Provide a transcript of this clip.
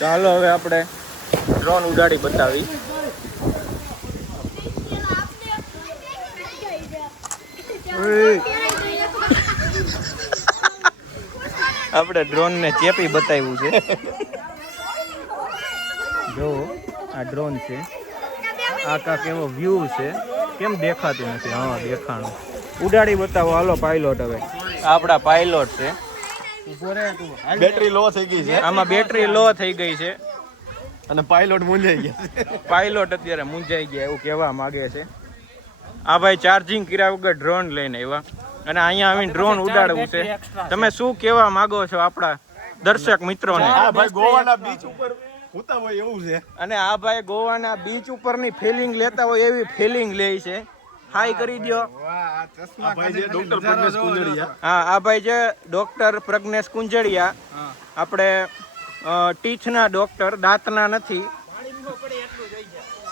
ચાલો હવે આપણે ડ્રોન ઉડાડી બતાવી. આપણે ડ્રોન ને ચેપી બતાવ્યું છે. જો આ ડ્રોન છે, આ કાંક એવો વ્યૂ છે. કેમ દેખાતું નથી? હા દેખાણું. ઉડાડી બતાવો હાલો પાયલોટ. હવે આપણા પાયલોટ છે. બેટરી લો થઈ ગઈ છે, આમાં બેટરી લો થઈ ગઈ છે અને પાયલોટ મૂંઝાઈ ગયા. પાયલોટ અત્યારે મૂંઝાઈ ગયા એવું કહેવા માંગે છે. આ ભાઈ ચાર્જિંગ કર્યા વગર ડ્રોન લઈને આવ્યા અને અહીંયા આવીને ડ્રોન ઉડાડવું છે. તમે શું કહેવા માંગો છો આપણા દર્શક મિત્રોને? આ ભાઈ ગોવાના બીચ ઉપર હોતા હોય એવું છે. અને આ ભાઈ ગોવાના બીચ ઉપરની ફિલિંગ લેતા હોય એવી ફિલિંગ લે છે. હાઈ કરી દો. આ ભાઈ છે ડોક્ટર પ્રજ્ઞેશ કુંજળિયા. હા, આ ભાઈ છે ડોક્ટર પ્રજ્ઞેશ કુંજળિયા. આપણે ટીથના ડોક્ટર, દાંતના નથી.